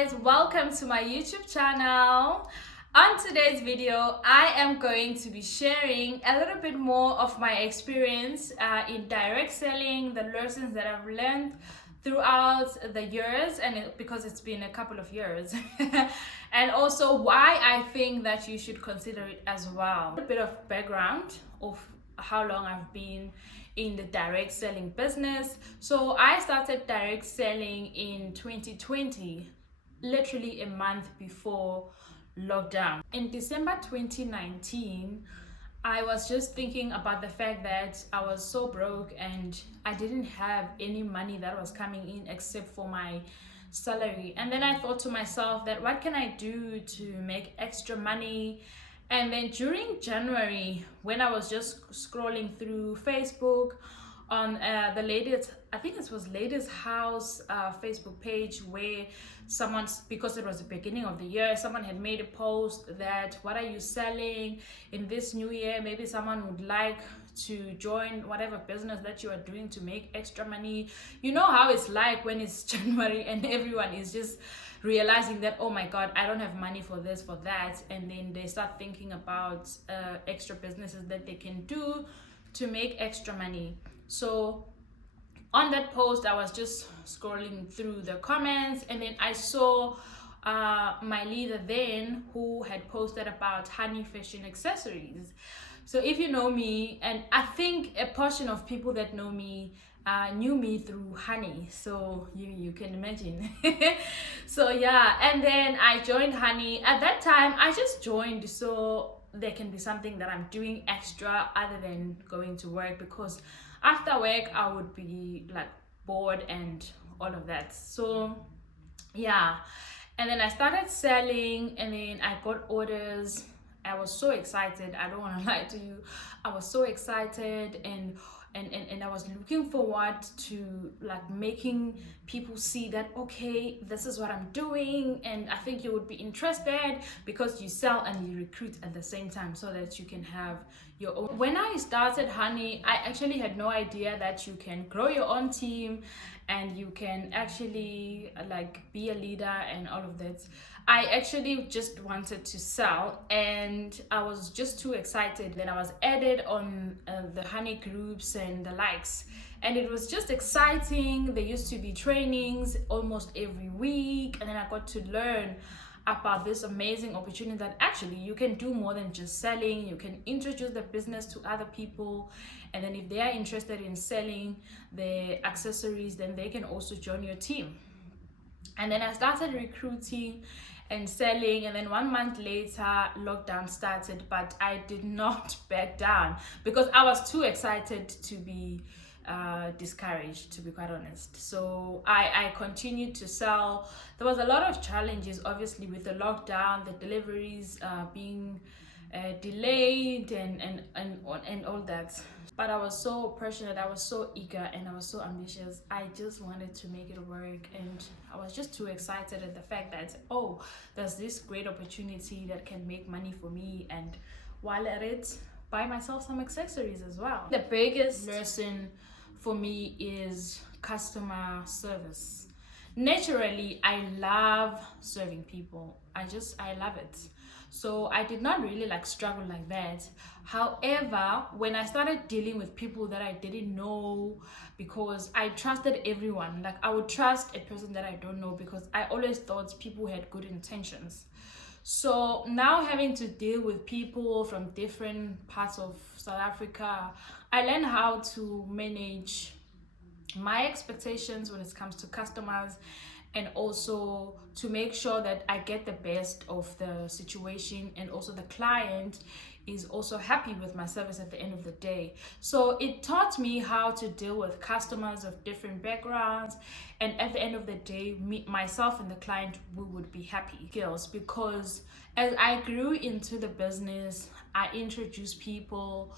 guys, welcome to my YouTube channel. On today's video, I am going to be sharing a little bit more of my experience in direct selling, the lessons that I've learned throughout the years, and because it's been a couple of years, and also why I think that you should consider it as well. A bit of background of how long I've been in the direct selling business. So I started direct selling in 2020, literally a month before lockdown. In December 2019, I was just thinking about the fact that I was so broke and I didn't have any money that was coming in except for my salary. And then I thought to myself that what can I do to make extra money? And then during January, when I was just scrolling through Facebook on the latest, I think it was latest house Facebook page, where someone, because it was the beginning of the year, someone had made a post that what are you selling in this new year? Maybe someone would like to join whatever business that you are doing to make extra money. You know how it's like when it's January and everyone is just realizing that, oh my god, I don't have money for this, for that, and then they start thinking about extra businesses that they can do to make extra money. So on that post, I was just scrolling through the comments, and then I saw my leader then, who had posted about Honey Fashion Accessories. So if you know me, and I think a portion of people that know me knew me through Honey, so you can imagine. So yeah, and then I joined Honey. At that time, I just joined so there can be something that I'm doing extra other than going to work, because after work I would be like bored and all of that. So yeah, and then I started selling, and then I got orders. I was so excited, I don't want to lie to you. I was so excited, and I was looking forward to like making people see that, okay, this is what I'm doing, and I think you would be interested, because you sell and you recruit at the same time so that you can have your own. When I started Honey, I actually had no idea that you can grow your own team and you can actually like be a leader and all of that. I actually just wanted to sell, and I was just too excited. Then I was added on the Honey groups and the likes, and it was just exciting. There used to be trainings almost every week, and then I got to learn about this amazing opportunity that actually you can do more than just selling. You can introduce the business to other people, and then if they are interested in selling the accessories, then they can also join your team. And then I started recruiting and selling, and then 1 month later lockdown started, but I did not back down because I was too excited to be discouraged, to be quite honest. So I continued to sell. There was a lot of challenges, obviously, with the lockdown, the deliveries being delayed and all that, but I was so passionate, I was so eager, and I was so ambitious. I just wanted to make it work, and I was just too excited at the fact that, oh, there's this great opportunity that can make money for me, and while at it, buy myself some accessories as well. The biggest lesson for me is customer service. Naturally, I love serving people. I love it. So I did not really like struggle like that. However, when I started dealing with people that I didn't know, because I trusted everyone, like I would trust a person that I don't know because I always thought people had good intentions. So now having to deal with people from different parts of South Africa, I learned how to manage my expectations when it comes to customers, and also to make sure that I get the best of the situation, and also the client is also happy with my service at the end of the day. So it taught me how to deal with customers of different backgrounds, and at the end of the day, myself and the client, we would be happy. Skills, because as I grew into the business, I introduced people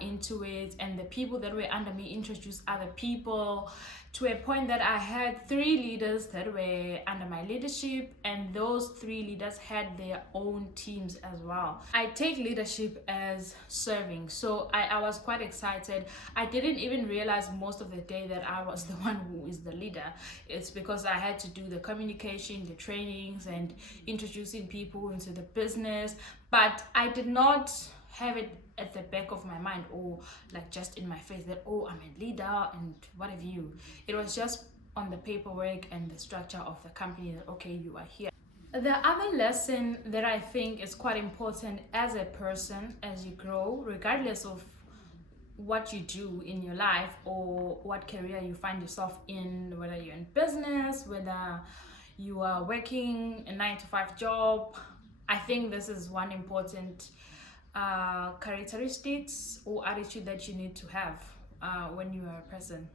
into it, and the people that were under me introduced other people to a point that I had 3 leaders that were under my leadership, and those 3 leaders had their own teams as well. I take leadership as serving, so I was quite excited. I didn't even realize most of the day that I was the one who is the leader. It's because I had to do the communication, the trainings, and introducing people into the business, but I did not have it at the back of my mind, or like just in my face, that oh, I'm a leader and what have you. It was just on the paperwork and the structure of the company that okay, you are here. The other lesson that I think is quite important as a person, as you grow, regardless of what you do in your life or what career you find yourself in, whether you're in business, whether you are working a 9-to-5 job, I think this is one important characteristics or attitude that you need to have when you are a person.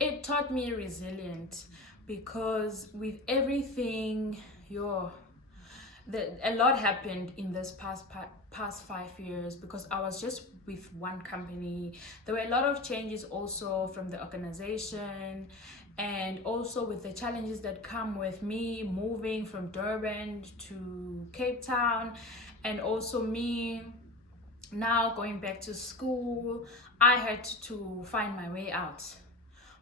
It taught me resilient, because with everything a lot happened in this past 5 years, because I was just with one company. There were a lot of changes also from the organization, and also with the challenges that come with me moving from Durban to Cape Town, and also me now going back to school. I had to find my way out.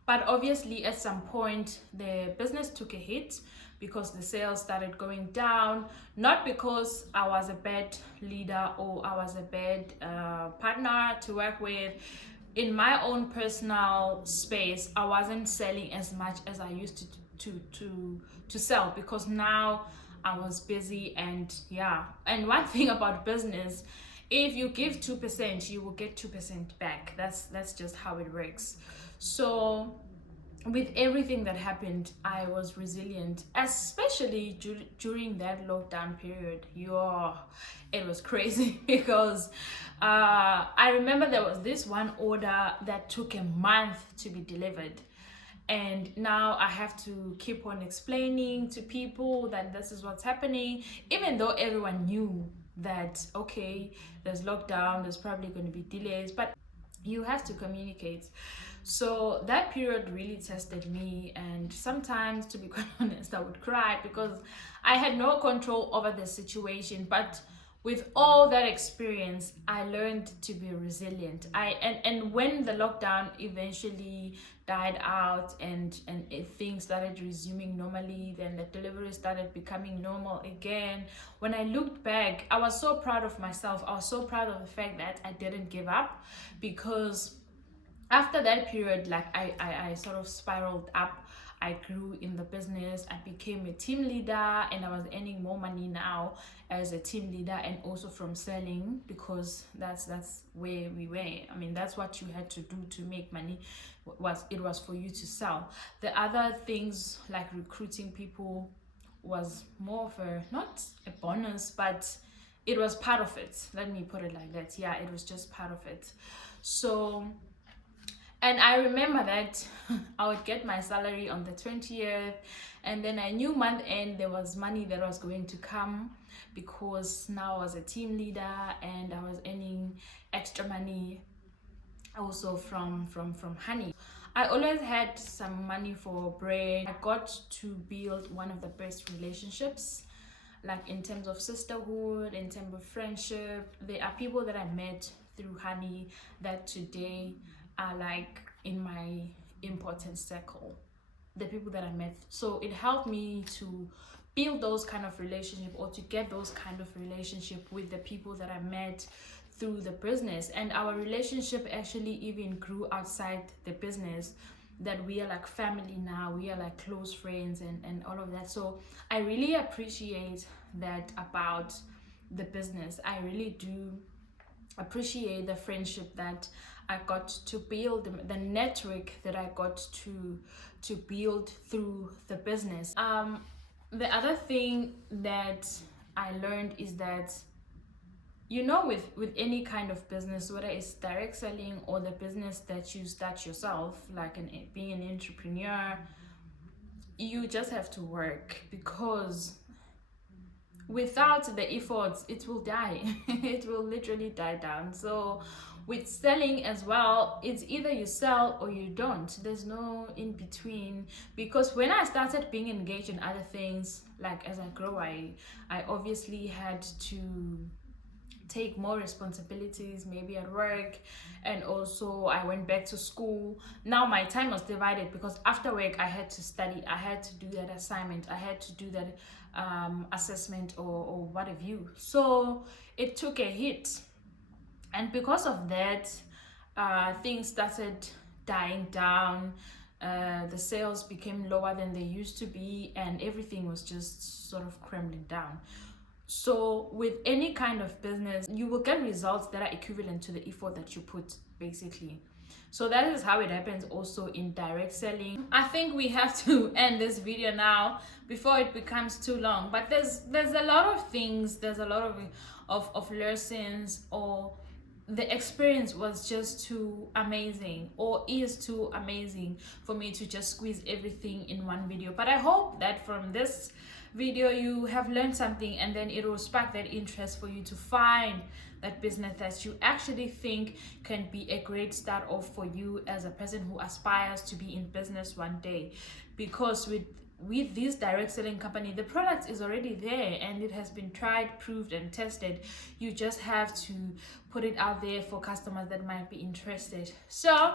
But obviously at some point the business took a hit, because the sales started going down, not because I was a bad leader or I was a bad partner to work with. In my own personal space, I wasn't selling as much as I used to sell, because now I was busy. And yeah, and one thing about business, if you give 2%, you will get 2% back. That's just how it works. So with everything that happened, I was resilient, especially during that lockdown period. It was crazy because I remember there was this one order that took a month to be delivered, and now I have to keep on explaining to people that this is what's happening, even though everyone knew that okay, there's lockdown, there's probably going to be delays, but you have to communicate. So that period really tested me, and sometimes, to be quite honest, I would cry because I had no control over the situation. But with all that experience, I learned to be resilient. And when the lockdown eventually died out and things started resuming normally, then the delivery started becoming normal again. When I looked back, I was so proud of myself. I was so proud of the fact that I didn't give up, because after that period, like I sort of spiraled up. I grew in the business. I became a team leader, and I was earning more money now as a team leader, and also from selling, because that's where we were. I mean, that's what you had to do to make money. It was for you to sell. The other things like recruiting people was more of a, not a bonus, but it was part of it. Let me put it like that. Yeah, it was just part of it. So, and I remember that I would get my salary on the 20th, and then I knew month end there was money that was going to come, because now I was a team leader and I was earning extra money also from honey. I always had some money for bread. I got to build one of the best relationships, like in terms of sisterhood, in terms of friendship. There are people that I met through honey that today are like in my important circle, the people that I met. So it helped me to build those kind of relationship, or to get those kind of relationship with the people that I met through the business. And our relationship actually even grew outside the business, that we are like family now, we are like close friends and all of that. So I really appreciate that about the business. I really do appreciate the friendship that I got to build, the network that I got to build through the business. The other thing that I learned is that, you know, with any kind of business, whether it's direct selling or the business that you start yourself, like being an entrepreneur, you just have to work, because without the efforts, it will die. It will literally die down. So with selling as well, it's either you sell or you don't. There's no in between, because when I started being engaged in other things, like as I grow, I obviously had to take more responsibilities, maybe at work, and also I went back to school. Now my time was divided, because after work I had to study, I had to do that assignment, I had to do that assessment, or what have you. So it took a hit, and because of that, things started dying down. The sales became lower than they used to be, and everything was just sort of crumbling down. So with any kind of business, you will get results that are equivalent to the effort that you put, basically. So that is how it happens also in direct selling. I think we have to end this video now before it becomes too long. But there's a lot of things, there's a lot of lessons, or the experience was just too amazing, or is too amazing for me to just squeeze everything in one video. But I hope that from this video you have learned something, and then it will spark that interest for you to find that business that you actually think can be a great start off for you as a person who aspires to be in business one day. Because with this direct selling company, the product is already there and it has been tried, proved, and tested. You just have to put it out there for customers that might be interested. So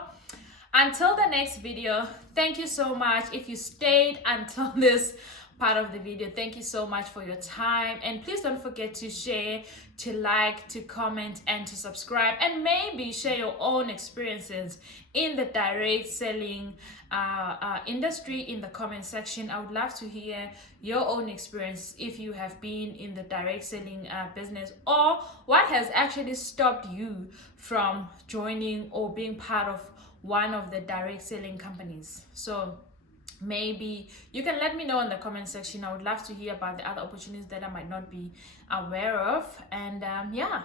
until the next video, thank you so much. If you stayed until this part of the video, thank you so much for your time, and please don't forget to share, to like, to comment, and to subscribe, and maybe share your own experiences in the direct selling industry in the comment section. I would love to hear your own experience if you have been in the direct selling business, or what has actually stopped you from joining or being part of one of the direct selling companies. So maybe you can let me know in the comment section. I would love to hear about the other opportunities that I might not be aware of. And yeah.